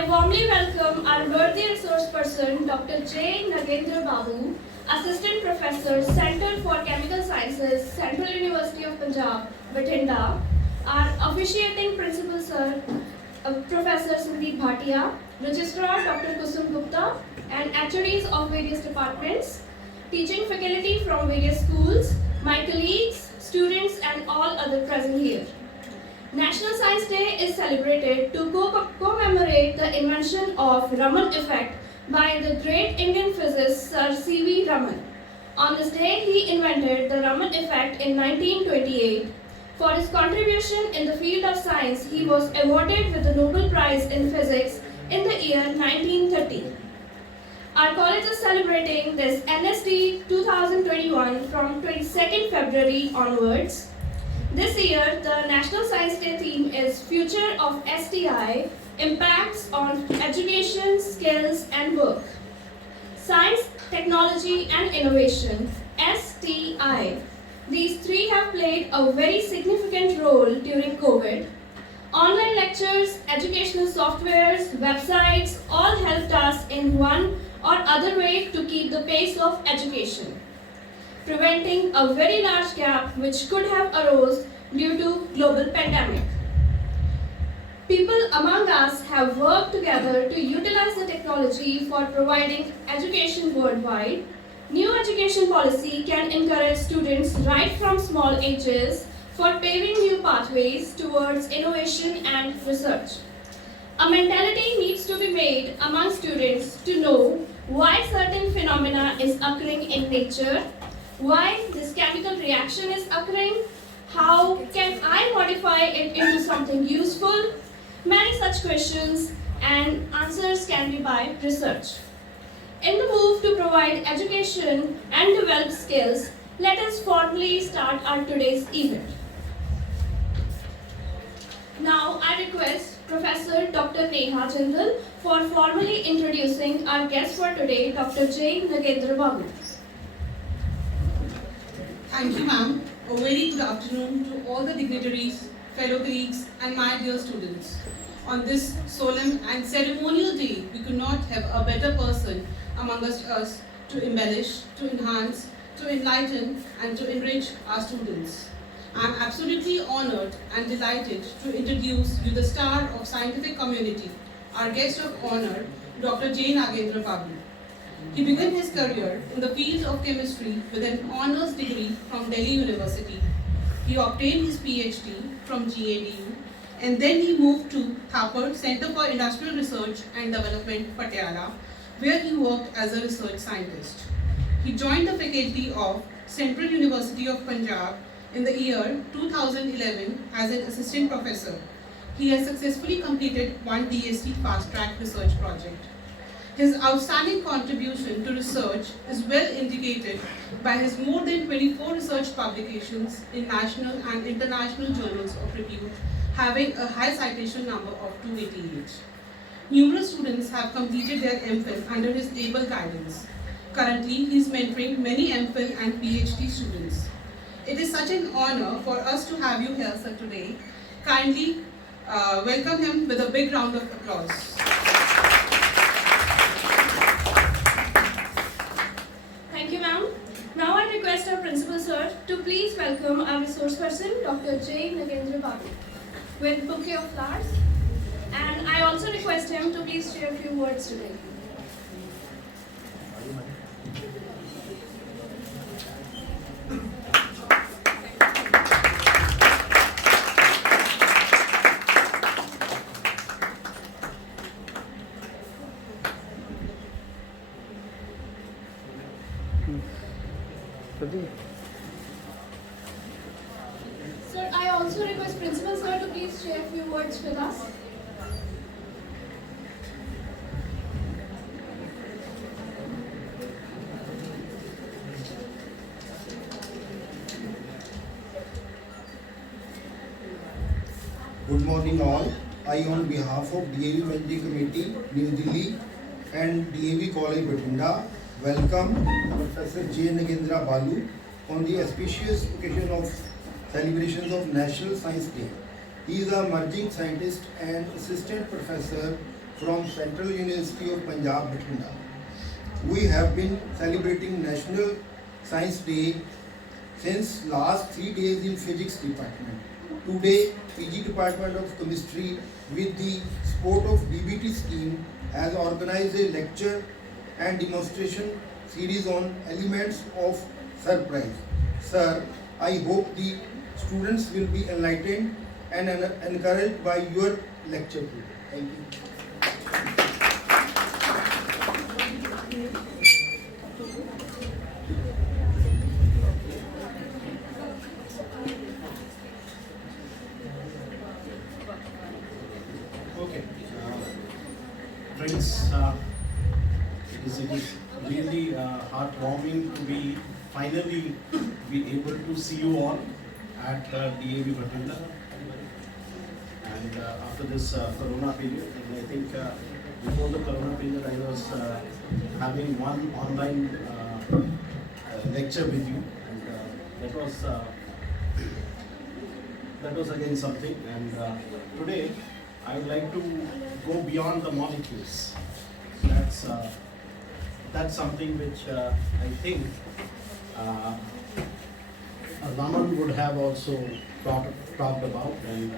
I warmly welcome our worthy resource person, Dr. J. Nagendra Babu, Assistant Professor, Center for Chemical Sciences, Central University of Punjab, Bathinda, our officiating Principal Sir, Professor Sandeep Bhatia, Registrar Dr. Kusum Gupta, and HODs of various departments, teaching faculty from various schools, my colleagues, students, and all other present here. National Science Day is celebrated to commemorate the invention of Raman effect by the great Indian physicist Sir C.V. Raman. On this day, he invented the Raman effect in 1928. For his contribution in the field of science, he was awarded with the Nobel Prize in Physics in the year 1930. Our college is celebrating this NSD 2021 from 22nd February onwards. This year, the National Science Day theme is Future of STI, Impacts on Education, Skills and Work. Science, Technology and Innovation, STI. These three have played a very significant role during COVID. Online lectures, educational softwares, websites all helped us in one or other way to keep the pace of education, preventing a very large gap which could have arose due to global pandemic. People among us have worked together to utilize the technology for providing education worldwide. New education policy can encourage students right from small ages for paving new pathways towards innovation and research. A mentality needs to be made among students to know why certain phenomena is occurring in nature, why this chemical reaction is occurring, how can I modify it into something useful? Many such questions and answers can be by research. In the move to provide education and develop skills, let us formally start our today's event. Now I request Professor Dr. Neha Jindal for formally introducing our guest for today, Dr. J. Nagendra Babu. Thank you, ma'am. A very good afternoon to all the dignitaries, fellow colleagues, and my dear students. On this solemn and ceremonial day, we could not have a better person among us to embellish, to enhance, to enlighten, and to enrich our students. I am absolutely honored and delighted to introduce you the star of scientific community, our guest of honor, Dr. J. Nagendra Babu. He began his career in the field of chemistry with an honours degree from Delhi University. He obtained his PhD from GADU and then he moved to Thapar Center for Industrial Research and Development, Patiala, where he worked as a research scientist. He joined the faculty of Central University of Punjab in the year 2011 as an assistant professor. He has successfully completed one DST fast-track research project. His outstanding contribution to research is well indicated by his more than 24 research publications in national and international journals of repute, having a high citation number of 288. Numerous students have completed their MPhil under his able guidance. Currently, he is mentoring many MPhil and PhD students. It is such an honor for us to have you here, sir, today. Kindly welcome him with a big round of applause. Thank you, ma'am. Now I request our principal sir to please welcome our resource person, Dr. J. Nagendra Babu, with bouquet of flowers. And I also request him to please share a few words today. Sir, I also request Principal Sir to please share a few words with us. Good morning all. I on behalf of DAV Managing Committee, New Delhi and DAV College Bathinda welcome Professor J. Nagendra Babu on the auspicious occasion of celebrations of National Science Day. He is a emerging scientist and assistant professor from Central University of Punjab, Bathinda. We have been celebrating National Science Day since last 3 days in Physics Department. Today, PG Department of Chemistry with the support of DBT scheme has organized a lecture and demonstration series on elements of surprise. Sir, I hope the students will be enlightened and encouraged by your lecture. Thank you. Okay, friends, it is really heartwarming to be finally be able to see you all at DAV Bathinda. And after this Corona period, and I think before the Corona period, I was having one online lecture with you, and that was again something. And today, I would like to go beyond the molecules. That's something which I think Raman would have also talked about and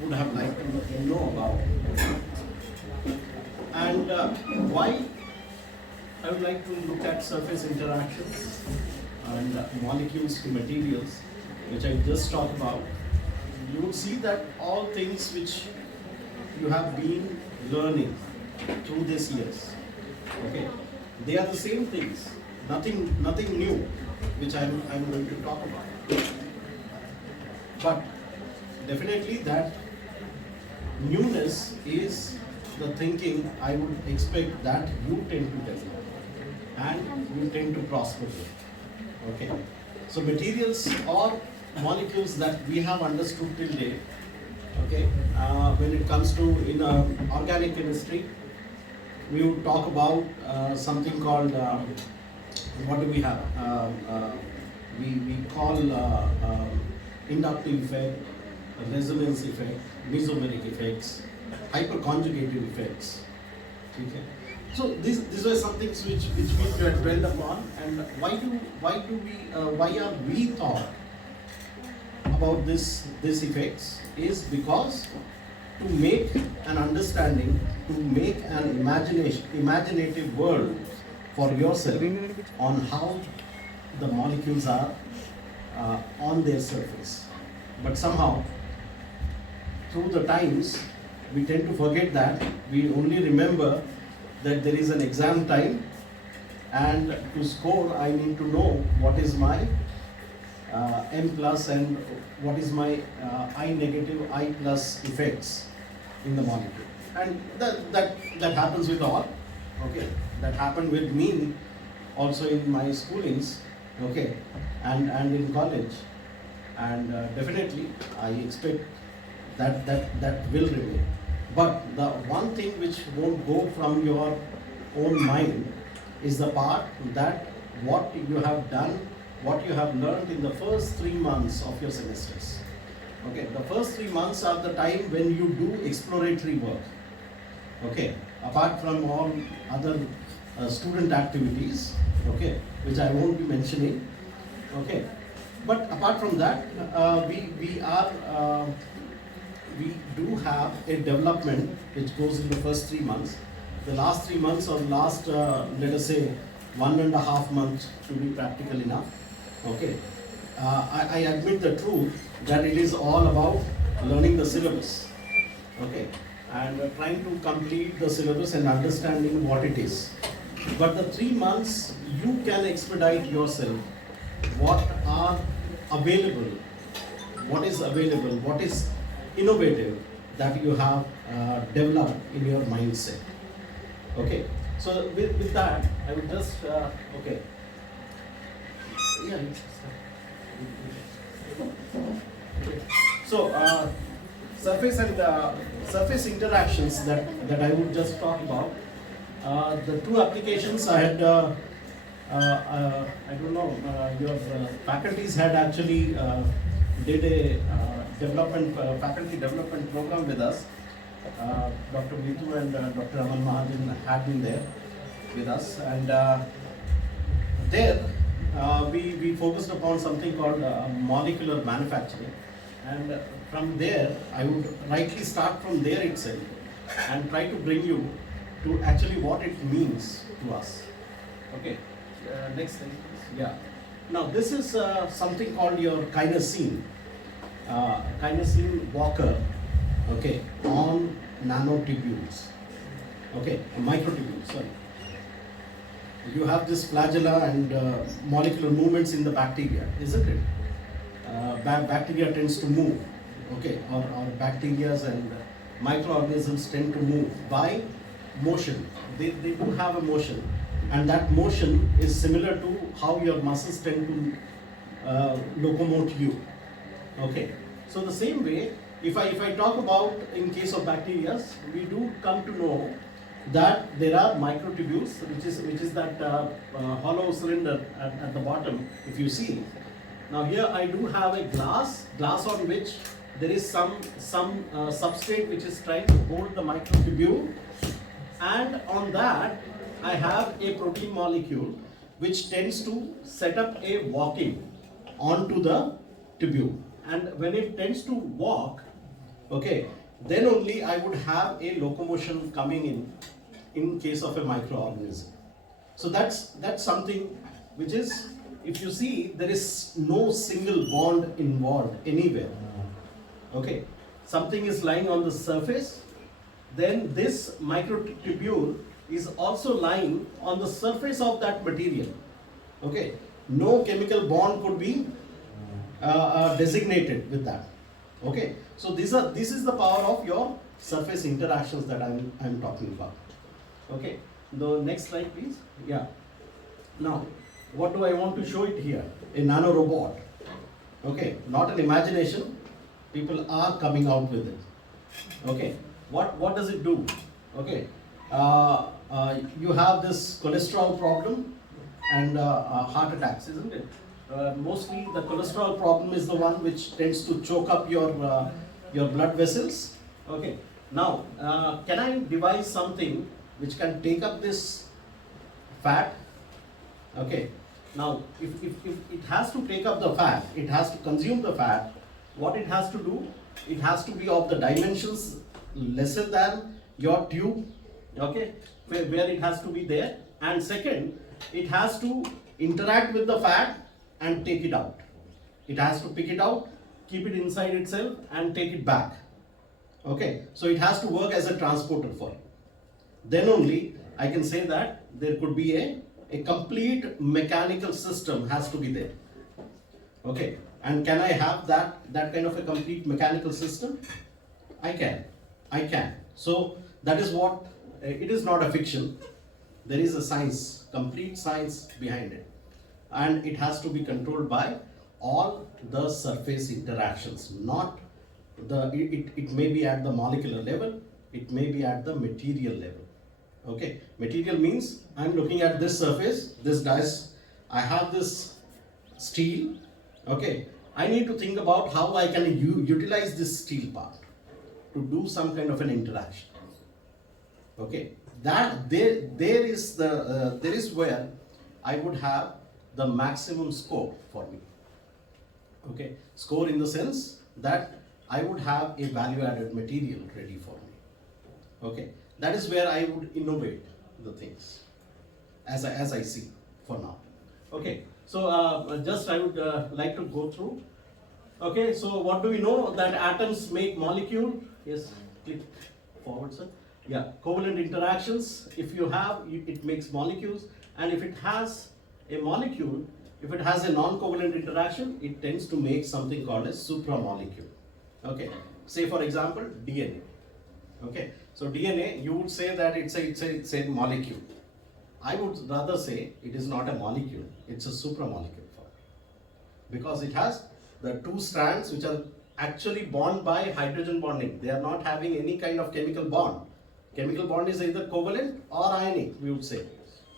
would have liked to know about. And why I would like to look at surface interactions and molecules to materials, which I just talked about. You would see that all things which you have been learning through these years, okay, they are the same things, nothing new, which I'm going to talk about. But definitely that newness is the thinking I would expect that you tend to develop and you tend to prosper with. Okay, so materials or molecules that we have understood till date, okay, when it comes to in organic chemistry, we would talk about something called what do we have? We call inductive effect, resonance effect, mesomeric effects, hyperconjugative effects. Okay. So these were some things which we dwelled upon, and why are we taught about these effects is because to make an understanding, to make an imaginative world for yourself on how the molecules are on their surface. But somehow, through the times, we tend to forget that. We only remember that there is an exam time, and to score I need to know what is my M plus and what is my I negative, I plus effects in the molecule. And that happens with all, okay. That happened with me also in my schoolings, okay, and in college. And definitely I expect that will remain. But the one thing which won't go from your own mind is the part that what you have done, what you have learned in the first 3 months of your semesters. Okay, the first 3 months are the time when you do exploratory work. Okay, apart from all other student activities, okay, which I won't be mentioning. Okay, but apart from that, we do have a development which goes in the first 3 months. The last 3 months or last, let us say, 1.5 months to be practical enough. Okay, I admit the truth that it is all about learning the syllabus. Okay, and trying to complete the syllabus and understanding what it is. But the 3 months you can expedite yourself. What are available? What is available? What is innovative that you have developed in your mindset? Okay, so with that, I would just okay. Yeah. So surface and surface interactions that I would just talk about. The two applications I had. I don't know. Your faculties had actually did a faculty development program with us, Dr. Neetu and Dr. Aman Mahajan had been there with us, and there we focused upon something called molecular manufacturing, and from there I would rightly start from there itself and try to bring you to actually what it means to us. Okay, next slide please. Yeah. Now this is something called your kinesin walker, okay, on nanotubules, okay, microtubules, sorry. You have this flagella and molecular movements in the bacteria, isn't it? Bacteria tends to move, okay, or bacteria and microorganisms tend to move by motion. They do have a motion, and that motion is similar to how your muscles tend to locomote you. Okay, so the same way, if I talk about in case of bacteria, we do come to know that there are microtubules, which is that hollow cylinder at the bottom. If you see, now here I do have a glass on which there is some substrate which is trying to hold the microtubule, and on that I have a protein molecule which tends to set up a walking onto the tubule, and when it tends to walk, okay, then only I would have a locomotion coming in case of a microorganism. So that's something which is, if you see, there is no single bond involved anywhere. Okay, something is lying on the surface, then this microtubule is also lying on the surface of that material. Okay, no chemical bond could be designated with that. Okay, so this is the power of your surface interactions that I'm talking about. Okay, the next slide please. Yeah. Now, what do I want to show it here? A nano robot. Okay, not an imagination. People are coming out with it. Okay, what does it do? Okay, you have this cholesterol problem and heart attacks, isn't it? Mostly the cholesterol problem is the one which tends to choke up your blood vessels. Okay, now can I devise something which can take up this fat? Okay, now if it has to take up the fat, it has to consume the fat. What it has to do, it has to be of the dimensions lesser than your tube, okay, where it has to be there. And second, it has to interact with the fat and take it out. It has to pick it out, keep it inside itself and take it back. Okay, so it has to work as a transporter for you. Then only I can say that there could be a complete mechanical system has to be there. Okay, and can I have that kind of a complete mechanical system? I can. So that is what, it is not a fiction. There is a science, complete science behind it. And it has to be controlled by all the surface interactions, not it may be at the molecular level, it may be at the material level. Okay, material means I'm looking at this surface, this dice, I have this steel, okay, I need to think about how I can utilize this steel part to do some kind of an interaction. Okay, that there is where I would have the maximum scope for me. Okay, score in the sense that I would have a value added material ready for me. Okay, that is where I would innovate the things as I see for now. Okay, so just I would like to go through. Okay, so what do we know? That atoms make molecule. Yes, click forward, sir. Yeah, covalent interactions. If you have, it makes molecules, and if it has a molecule, if it has a non-covalent interaction, it tends to make something called a supramolecule. Okay, say for example DNA. Okay, so DNA, you would say that it's a molecule. I would rather say it is not a molecule, it's a supramolecule form, because it has the two strands which are actually bound by hydrogen bonding. They are not having any kind of chemical bond. Chemical bond is either covalent or ionic, we would say.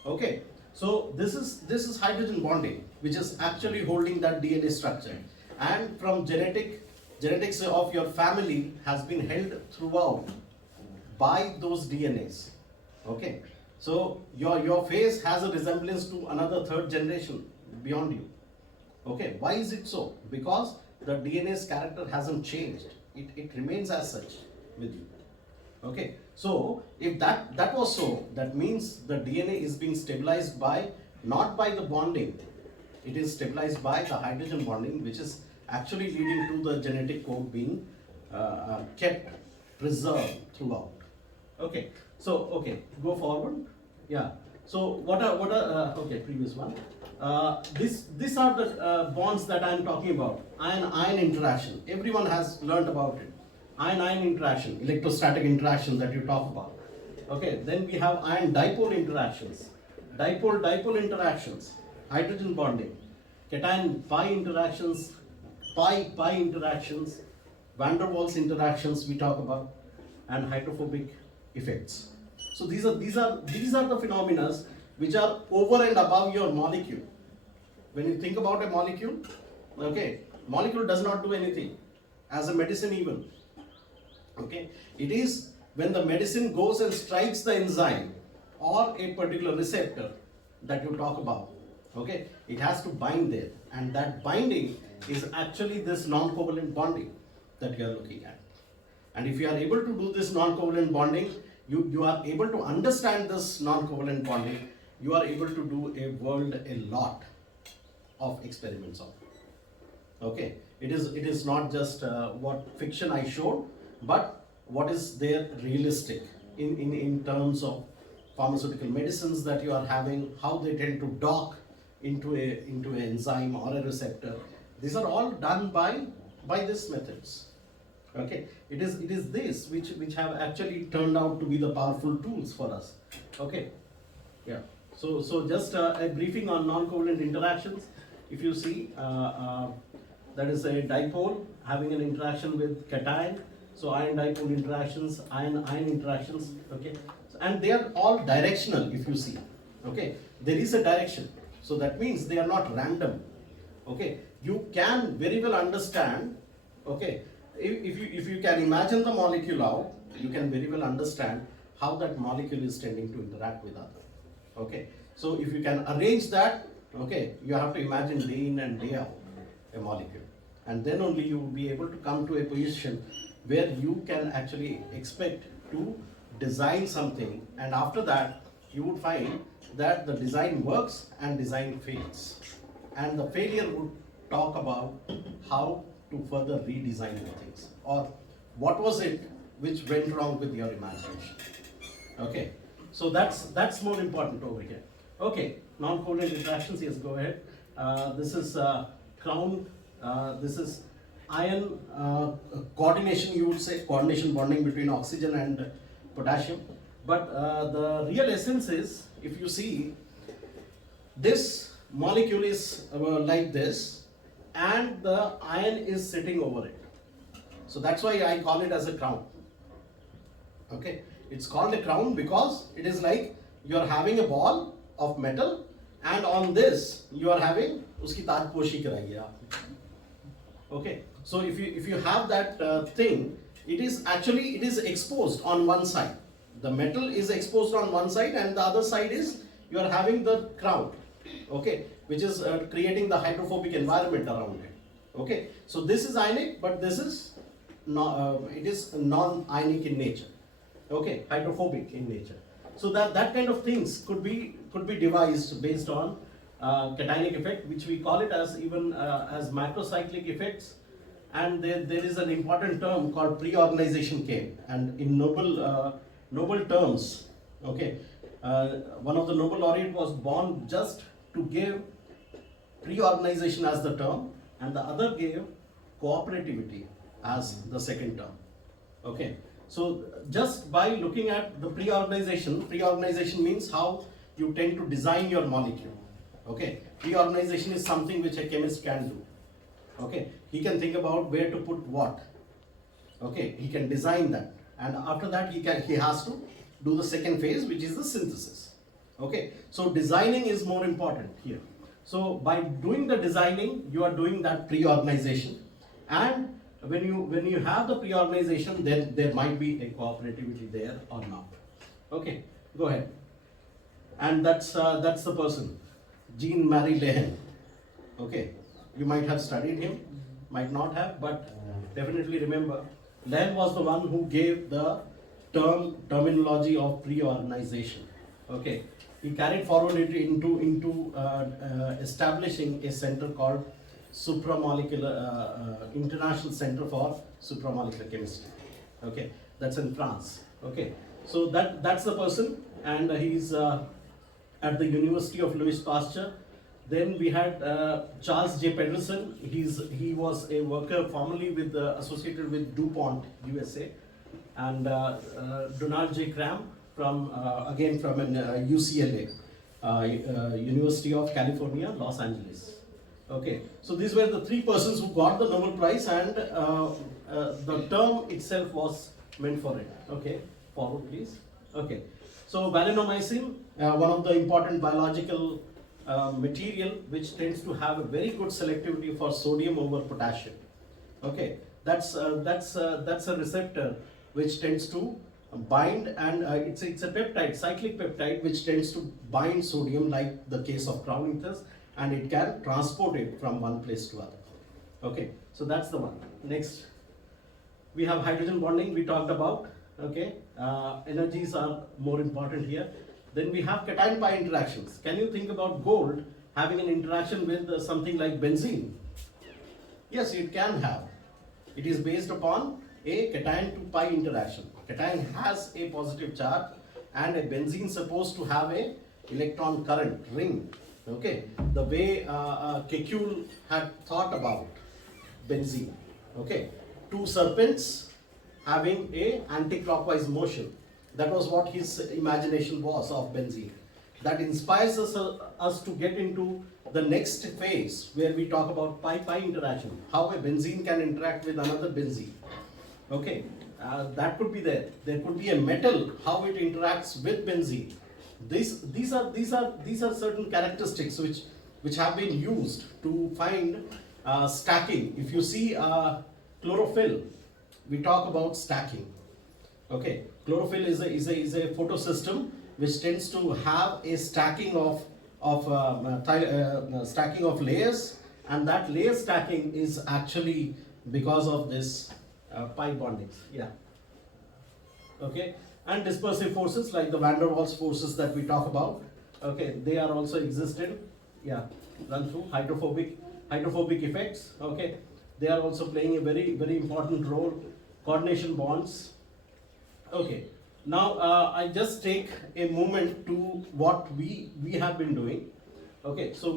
Okay, so this is hydrogen bonding, which is actually holding that DNA structure, and from genetics of your family has been held throughout by those DNAs. Okay, so your face has a resemblance to another third generation beyond you. Okay, why is it so? Because the DNA's character hasn't changed. It remains as such with you. Okay, so if that was so, that means the DNA is being stabilized by, not by the bonding, it is stabilized by the hydrogen bonding, which is actually leading to the genetic code being kept, preserved throughout. Okay, so okay, go forward. Yeah. So what are okay, previous one. These are the bonds that I am talking about. Ion-ion interaction. Everyone has learnt about it. Ion-ion interaction, electrostatic interaction that you talk about. Okay, then we have ion dipole interactions, dipole interactions, hydrogen bonding, cation pi interactions, pi interactions, van der Waals interactions we talk about, and hydrophobic effects. So these are the phenomena which are over and above your molecule. When you think about a molecule, okay, molecule does not do anything as a medicine even. Okay, it is when the medicine goes and strikes the enzyme or a particular receptor that you talk about. Okay, it has to bind there, and that binding is actually this non-covalent bonding that you are looking at. And if you are able to do this non-covalent bonding, you are able to understand this non-covalent bonding, you are able to do a lot of experiments on. Okay, it is not just what fiction I showed, but what is there realistic in terms of pharmaceutical medicines that you are having, how they tend to dock into an enzyme or a receptor. These are all done by these methods. Okay, it is this which have actually turned out to be the powerful tools for us. Okay, yeah. So just a briefing on non-covalent interactions. If you see, that is a dipole having an interaction with cation. So ion dipole interactions, ion interactions. Okay, and they are all directional. If you see, okay, there is a direction. So that means they are not random. Okay, you can very well understand. Okay, if you can imagine the molecule out, you can very well understand how that molecule is tending to interact with other. Okay, so if you can arrange that, okay, you have to imagine day in and day out a molecule, and then only you will be able to come to a position where you can actually expect to design something, and after that you would find that the design works and design fails, and the failure would talk about how to further redesign the things, or what was it which went wrong with your imagination. Okay, so that's more important over here. Okay, non-covalent interactions, yes, go ahead. This is crown, this is ion coordination, you would say, coordination bonding between oxygen and potassium. But the real essence is, if you see, this molecule is like this, and the ion is sitting over it. So that's why I call it as a crown. Okay, it's called a crown because it is like you are having a ball of metal, and on this you are having uski tajposhi कराई है आपने. Okay, so if you have that thing, it is exposed on one side. The metal is exposed on one side, and the other side is you are having the crown. Okay, which is creating the hydrophobic environment around it. Okay, so this is ionic, but this is it is non-ionic in nature. Okay, hydrophobic in nature. So that kind of things could be devised based on cationic effect, which we call it as even as macrocyclic effects. And there is an important term called pre-organization came, and in Nobel terms, okay, one of the Nobel laureate was born just to give pre-organization as the term, and the other gave cooperativity as the second term. Okay, so just by looking at the pre-organization means how you tend to design your molecule. Okay, pre-organization is something which a chemist can do. Okay, he can think about where to put what. Okay, he can design that, and after that he has to do the second phase, which is the synthesis. Okay, so designing is more important here. So by doing the designing, you are doing that pre-organization, and when you have the pre-organization, then there might be a cooperativity there or not. Okay, go ahead. And that's the person, Jean-Marie Lehen. Okay, you might have studied him, might not have, but definitely remember, Lehen was the one who gave the terminology of pre-organization. Okay, he carried forward it into establishing a center called supramolecular International Center for Supramolecular Chemistry. Okay, that's in France. Okay, so that's the person, and he's at the University of Louis Pasteur. Then we had Charles J. Pedersen. He was a worker formerly with associated with DuPont USA, and Donald J. Cram from again from UCLA, University of California, Los Angeles. Okay, so these were the three persons who got the Nobel Prize, and the term itself was meant for it. Okay, forward please. Okay, so valinomycin, one of the important biological material which tends to have a very good selectivity for sodium over potassium. Okay, that's a receptor which tends to bind, and it's a peptide, cyclic peptide, which tends to bind sodium, like the case of crown ethers, and it can transport it from one place to other. Okay, so that's the one. Next, we have hydrogen bonding. We talked about. Okay, energies are more important here. Then we have cation pi interactions. Can you think about gold having an interaction with something like benzene? Yes, it can have. It is based upon a cation to pi interaction. Cation has a positive charge, and a benzene is supposed to have a electron current ring. Okay, the way Kekulé had thought about benzene. Okay, two serpents having a anti-clockwise motion. That was what his imagination was of benzene. That inspires us to get into the next phase, where we talk about pi-pi interaction, how a benzene can interact with another benzene. Okay, that could be there. There could be a metal, how it interacts with benzene. These are certain characteristics which have been used to find stacking. If you see chlorophyll, we talk about stacking. Okay, chlorophyll is a photosystem which tends to have a stacking of layers, and that layer stacking is actually because of this pi bondings. Yeah. Okay, and dispersive forces like the van der Waals forces that we talk about. Okay, they are also existed. Yeah, run through hydrophobic effects. Okay, they are also playing a very important role. Coordination bonds. Okay, now I just take a moment to what we have been doing. Okay, so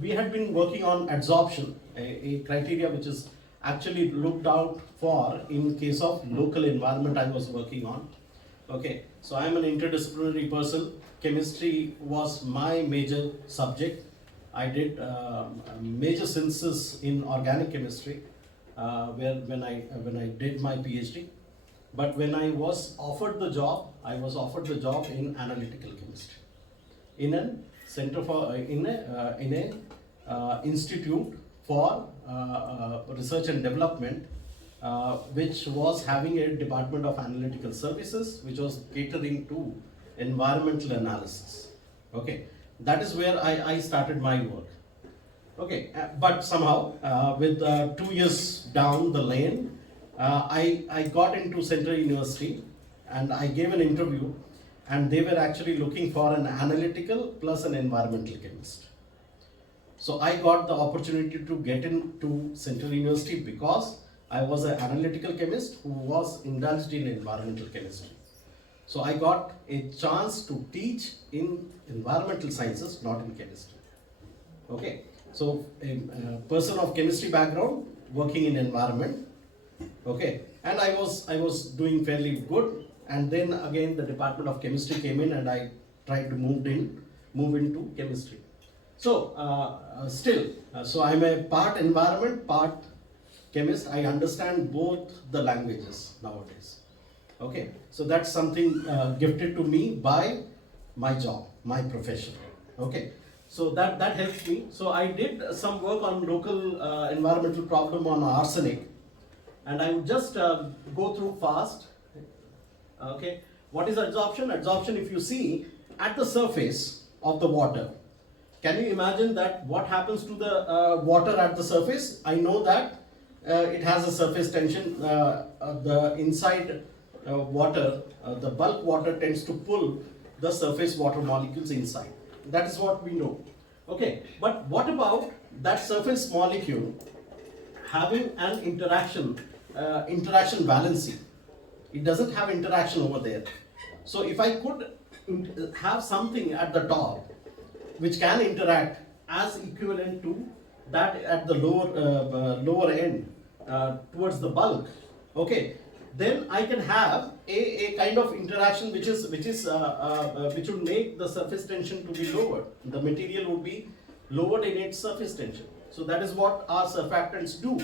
we had been working on adsorption, a criteria which is actually looked out for in case of local environment I was working on. Okay, so I am an interdisciplinary person. Chemistry was my major subject. I did major synthesis in organic chemistry when I did my PhD. But when I was offered the job, I was offered the job in analytical chemistry, in a center for in a institute for research and development, which was having a department of analytical services, which was catering to environmental analysis. Okay, that is where I started my work. Okay, but somehow with 2 years down the lane, I got into Central University and I gave an interview, and they were actually looking for an analytical plus an environmental chemist. So I got the opportunity to get into Central University because I was an analytical chemist who was indulged in environmental chemistry. So I got a chance to teach in environmental sciences, not in chemistry. Okay, so a person of chemistry background working in environment. Okay, and I was doing fairly good, and then again the Department of Chemistry came in, and I tried to move into chemistry. So so I'm a part environment, part chemist. I understand both the languages nowadays. Okay, so that's something gifted to me by my job, my profession. Okay, so that helps me. So I did some work on local environmental problem on arsenic. and I would just go through fast. Okay, what is adsorption? Adsorption, if you see at the surface of the water, can you imagine that what happens to the water at the surface? I know that it has a surface tension. The inside water, the bulk water tends to pull the surface water molecules inside. That is what we know. Okay, but what about that surface molecule having an interaction valency? It doesn't have interaction over there. So if I could have something at the top which can interact as equivalent to that at the lower end towards the bulk, okay, then I can have a kind of interaction which would make the surface tension to be lowered. The material would be lowered in its surface tension. So that is what our surfactants do.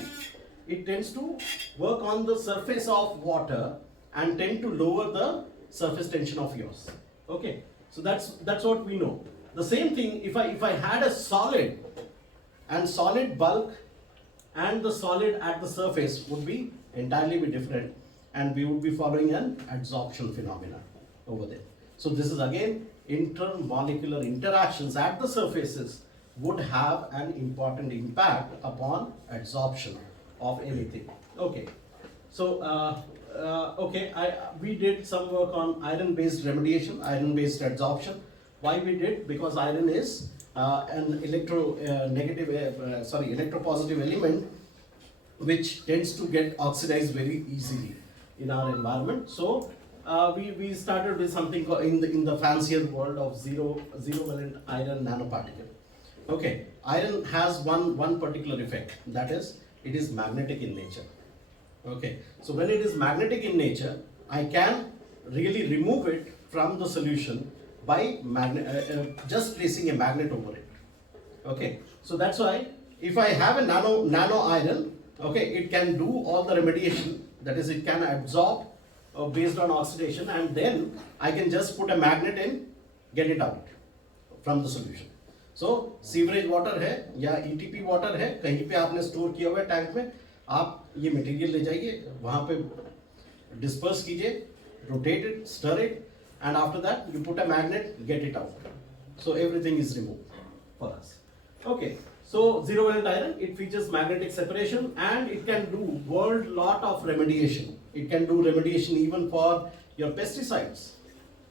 It tends to work on the surface of water and tend to lower the surface tension of yours. Okay, so that's what we know. The same thing, if I had a solid bulk and the solid at the surface would be entirely different, and we would be following an adsorption phenomena over there. So this is again intermolecular interactions at the surfaces would have an important impact upon adsorption of anything. Okay, so we did some work on iron-based remediation, iron-based adsorption. Why we did? Because iron is an electropositive element which tends to get oxidized very easily in our environment. So we started with something called in the fancier world of zero valent iron nanoparticle. Okay, iron has one particular effect, that is it is magnetic in nature. Okay, so when it is magnetic in nature, I can really remove it from the solution by just placing a magnet over it. Okay, so that's why if I have a nano iron, okay, it can do all the remediation, that is it can absorb based on oxidation, and then I can just put a magnet in, get it out from the solution. So sewerage water है या ETP water है, कहीं पे आपने store किया हुआ है tank में, आप ये मटेरियल ले जाइए, वहाँ पे डिस्पर्स कीजिए, rotate it, stir it, and after that you put a magnet, get it out. So everything is removed for us. Okay, so zero valent iron, it features magnetic separation and it can do world lot of remediation. It can do remediation even for your pesticides.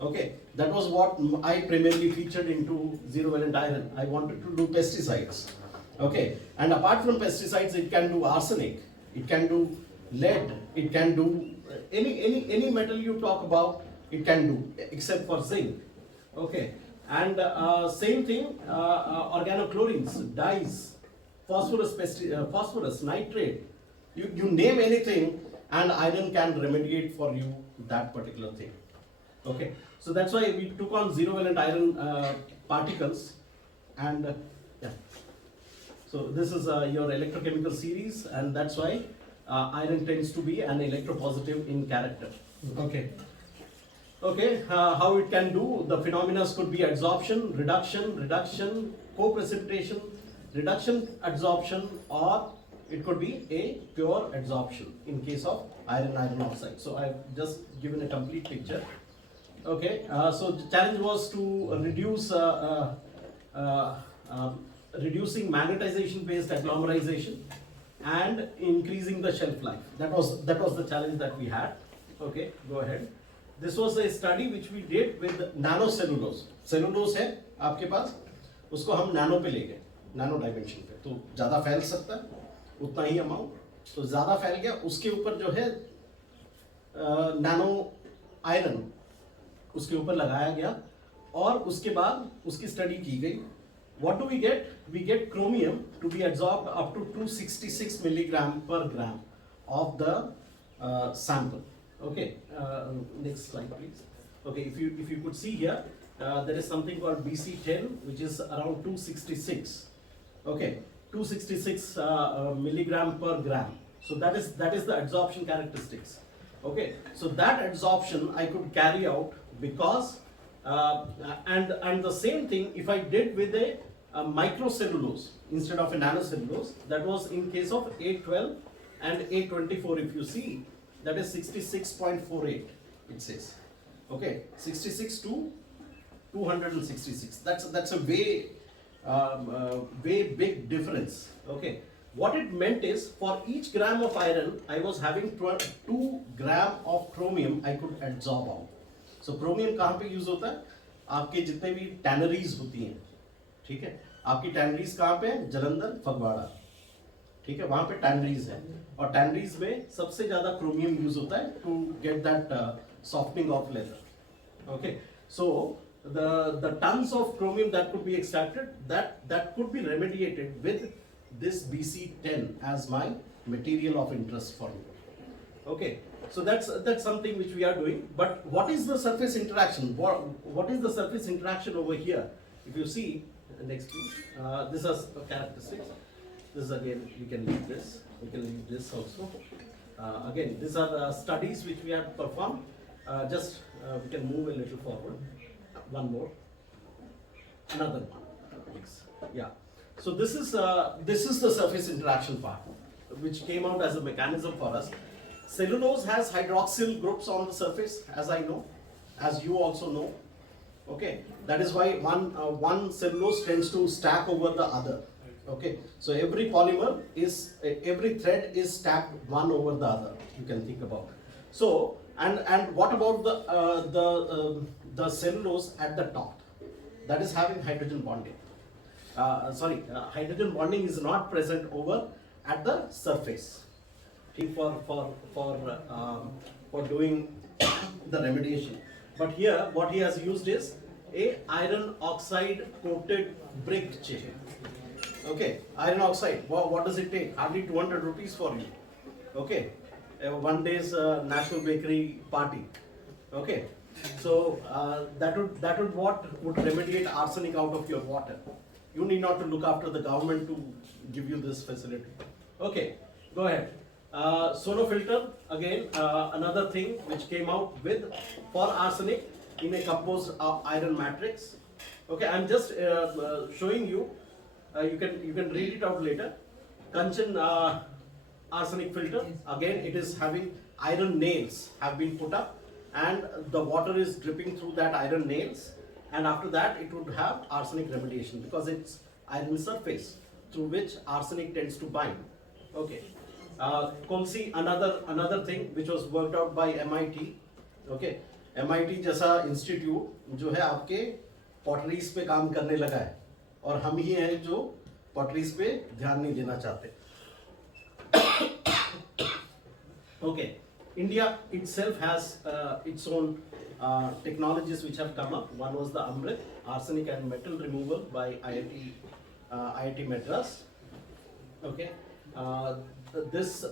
Okay, that was what I primarily featured into zero valent iron. I wanted to do pesticides. Okay, and apart from pesticides, it can do arsenic, it can do lead, it can do any metal you talk about, it can do, except for zinc. Okay, and same thing, organochlorines, dyes, phosphorus, nitrate, you name anything, and iron can remediate for you that particular thing. Okay, so that's why we took on zero valent iron particles, and yeah. So this is your electrochemical series, and that's why iron tends to be an electropositive in character. Okay. Okay, how it can do, the phenomena could be adsorption, reduction, co-precipitation, reduction, adsorption, or it could be a pure adsorption in case of iron oxide. So I've just given a complete picture. Okay, so the challenge was to reduce reducing magnetization based agglomerization and increasing the shelf life. That was the challenge that we had. Okay, go ahead. This was a study which we did with nanocellulose. Cellulose है आपके पास, उसको हम nano पे ले गए, nano dimension पे, तो ज़्यादा फैल सकता है, उतना ही amount, तो ज़्यादा फैल गया, उसके ऊपर जो है nano iron उसके ऊपर लगाया गया, और उसके बाद उसकी स्टडी की गई. What do we get? We get chromium to be adsorbed up to 266 milligram per gram of the sample. Okay, next slide please. Okay, if you could see here, there is something called BC10, which is around 266. Okay, 266 milligram per gram. So that is the adsorption characteristics. Okay, so that adsorption I could carry out because and the same thing if I did with a microcellulose instead of a nanocellulose, that was in case of 812 and A24 if you see, that is 66.48 it says. Okay, 66 to 266. That's a way big difference. Okay, what it meant is for each gram of iron, I was having 2 gram of chromium I could adsorb out. So chromium कहाँ पे use होता है? आपके जितने भी tanneries होती हैं, ठीक है, आपकी टैनरीज कहाँ पे है? जलंधर, फगवाड़ा, ठीक है, वहां पे टैनरीज है, और टैनरीज में सबसे ज्यादा क्रोमियम यूज होता है to get that softening of leather. Okay, so the tons of chromium that could be extracted, that could be remediated with this BC10 as my material of interest for you. Okay, so that's something which we are doing. But what is the surface interaction? What is the surface interaction over here? If you see next please, this is characteristics. This is again, we can leave this. We can leave this also. Again, these are the studies which we have performed. We can move a little forward. One more. Another one. Please. Yeah. So this is the surface interaction part, which came out as a mechanism for us. Cellulose has hydroxyl groups on the surface, as I know, as you also know. Okay, that is why one cellulose tends to stack over the other. Okay, so every polymer every thread is stacked one over the other. You can think about. So and what about the cellulose at the top? That is having hydrogen bonding. Hydrogen bonding is not present over at the surface. For doing the remediation. But here what he has used is a iron oxide coated brick chain. Okay, iron oxide. Wow, what does it take? Hardly 200 rupees for you. Okay, one day's national bakery party. Okay, so that would remediate arsenic out of your water. You need not to look after the government to give you this facility. Okay, go ahead. Sonofilter, again, another thing which came out with for arsenic in a composed iron matrix. Okay, I'm just showing you. You can read it out later. Kanchan arsenic filter. Again, it is having iron nails have been put up, and the water is dripping through that iron nails, and after that it would have arsenic remediation because it's iron surface through which arsenic tends to bind. Okay. Kolsi, another thing which was worked out by MIT. Okay, MIT जैसा institute जो है आपके potteries पे काम करने लगा है, और हम ही हैं जो पॉटरीज पे ध्यान नहीं देना चाहते. Okay, India itself has its own technologies which have come up. One was the Amrit, arsenic and metal removal by IIT Madras. Okay. This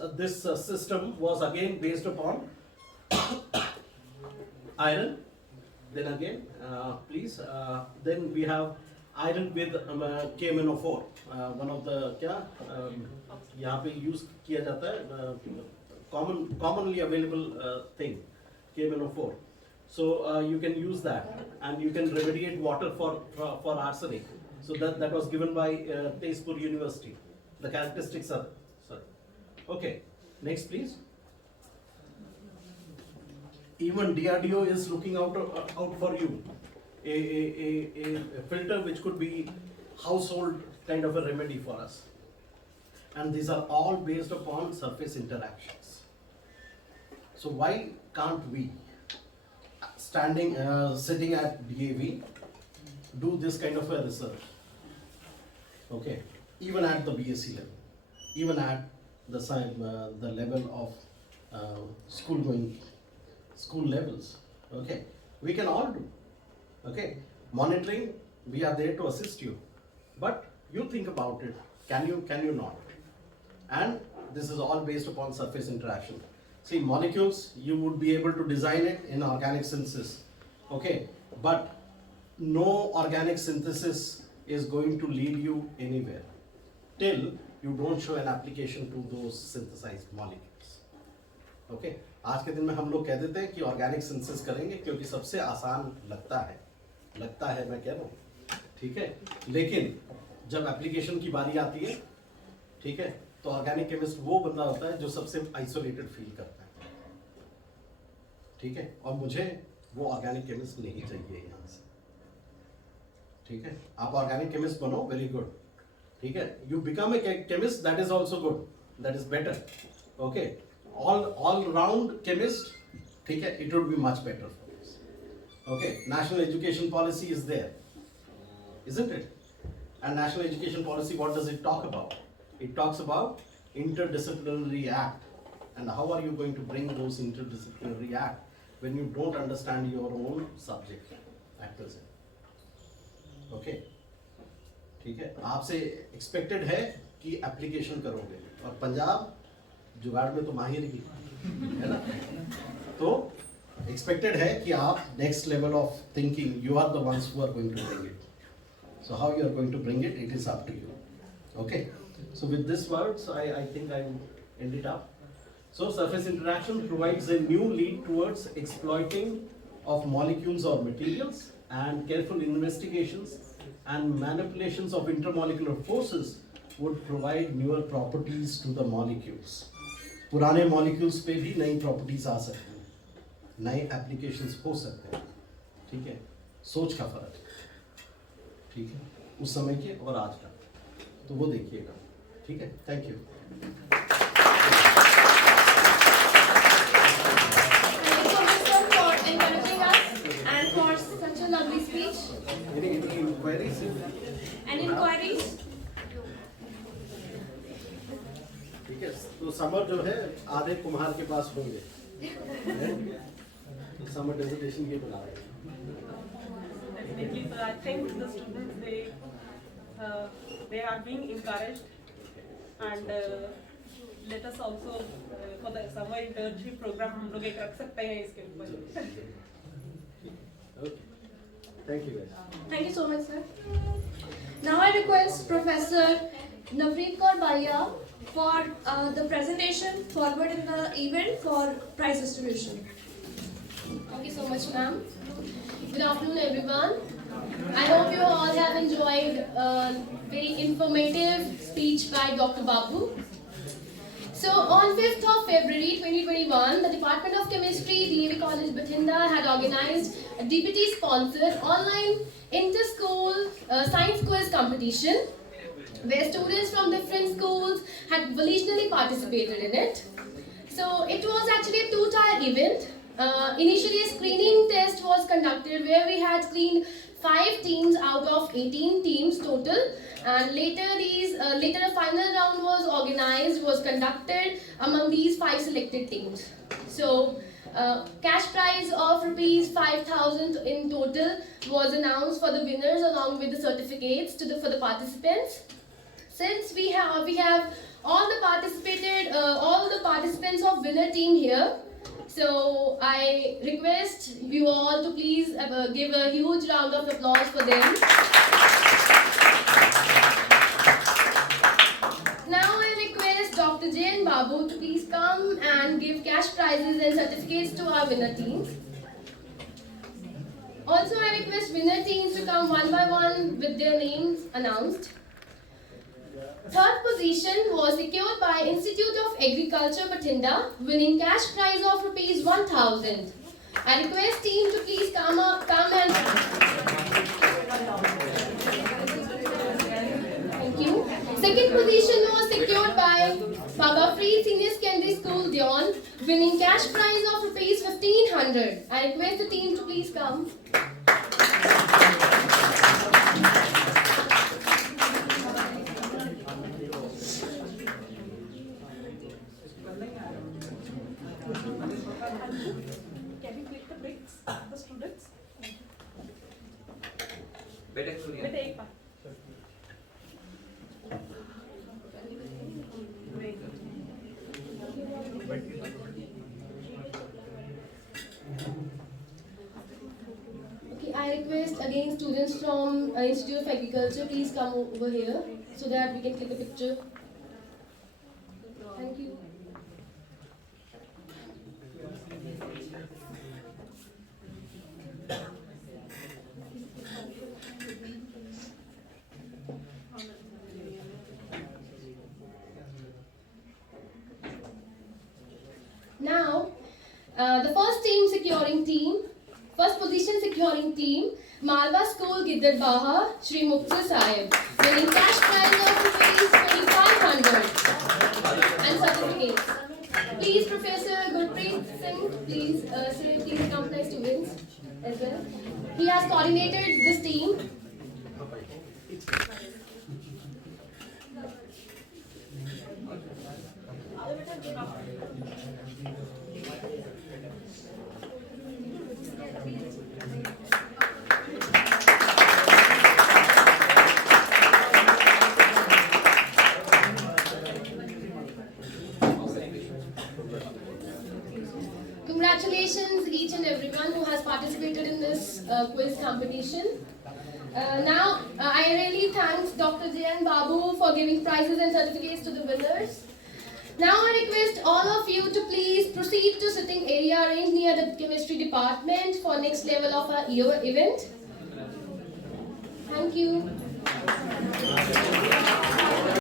system was again based upon iron. Then again, please. Then we have iron with KMnO4. One of the यहाँ पे use किया जाता है commonly available thing, KMnO4. So you can use that, and you can remediate water for arsenic. So that was given by Tezpur University. The characteristics are, sorry. Okay, next please. Even DRDO is looking out for you. A filter which could be household kind of a remedy for us. And these are all based upon surface interactions. So why can't we, sitting at DAV, do this kind of a research? Okay. Even at the BSc level, even at the level of school levels, okay, we can all do. Okay, monitoring, we are there to assist you, but you think about it. Can you not? And this is all based upon surface interaction. See, molecules, you would be able to design it in organic synthesis. Okay, but no organic synthesis is going to lead you anywhere till you don't show an application to those synthesized molecules. Okay, आज के दिन में हम लोग कह देते हैं कि ऑर्गेनिक सिंथेसिस करेंगे क्योंकि सबसे आसान लगता है मैं कह रहा हूँ, ठीक है, लेकिन जब एप्लीकेशन की बारी आती है, ठीक है, तो ऑर्गेनिक केमिस्ट वो बंदा होता है जो सबसे आइसोलेटेड फील करता है, ठीक है, और मुझे वो ऑर्गेनिक केमिस्ट नहीं चाहिए यहाँ से, ठीक है। आप ऑर्गेनिक केमिस्ट बनो, वेरी गुड, ठीक है, you become a chemist, that is also good, that is better, okay, all round chemist, ठीक है, it would be much better for this, okay. National education policy is there, isn't it? And national education policy, what does it talk about? It talks about interdisciplinary act, and how are you going to bring those interdisciplinary act when you don't understand your own subject at present, okay? ठीक है, आपसे expected है कि application करोगे, और पंजाब जुगाड़ में तो माहिर ही है ना, तो expected है कि आप next level of thinking, you are the ones who are going to bring it. So how you are going to bring it, it is up to you. Okay. So with these words, I think I will end it up. So surface interaction provides a new lead towards exploiting of molecules or materials, and careful investigations and manipulations of intermolecular forces would provide newer properties to the molecules. पुराने molecules पे भी नई properties आ सकती हैं, नए applications हो सकते हैं, ठीक है, सोच का फर्क है, ठीक है, उस समय के और आज का, तो वो देखिएगा, ठीक है, thank you. for encouraging us and for such a lovely speech. Any inquiries? And inquiries? ठीक है, तो समर जो है आधे कुम्हार के पास होंगे, समर डेजिग्नेशन ये बना रहे हैं। Definitely, so I think the students they are being encouraged, and let us also for the summer internship program हम लोग एक रख सकते हैं इसके ऊपर। Okay, thank you guys. Thank you so much, sir. Now I request Professor Navreet Kaur Bhaiya for the presentation forward in the event for prize distribution. Thank you so much, ma'am. Good afternoon, everyone. I hope you all have enjoyed a very informative speech by Dr. Babu. So, on 5th of February 2021, the Department of Chemistry, DAV College Bathinda, had organized a DPT-sponsored online inter-school science quiz competition, where students from different schools had volitionally participated in it. So, it was actually a two-tier event. Initially, a screening test was conducted where we had screened 5 teams out of 18 teams total, and later a final round was conducted among these 5 selected teams. So, cash prize of rupees 5,000 in total was announced for the winners along with the certificates for the participants. Since we have all the participants of winner team here. So I request you all to please give a huge round of applause for them. Now I request Dr. J.N. Babu to please come and give cash prizes and certificates to our winner teams. Also I request winner teams to come one by one with their names announced. Third position was secured by Institute of Agriculture Bathinda, winning cash prize of rupees 1,000. I request team to please come and thank you. Second position was secured by Baba Free Senior Secondary School, Dion, winning cash prize of rupees 1,500. I request the team to please come. Can you click the bricks, the students? बेटा सुनिए बेटा एक बार। Okay, I request again students from Institute of Agriculture, please come over here so that we can click a picture. Thank you. securing team, first position securing team, Malwa School Gidarbaha, Shri Mukta Sahib, winning cash prize of ₹2,500 and certificates. Please, Professor Gurpreet Singh, please accompany students as well. He has coordinated this team. Congratulations each and everyone who has participated in this quiz competition. Now, I really thank Dr. J.N. Babu for giving prizes and certificates to the winners. Now I request all of you to please proceed to sitting area arranged near the chemistry department for next level of our event. Thank you.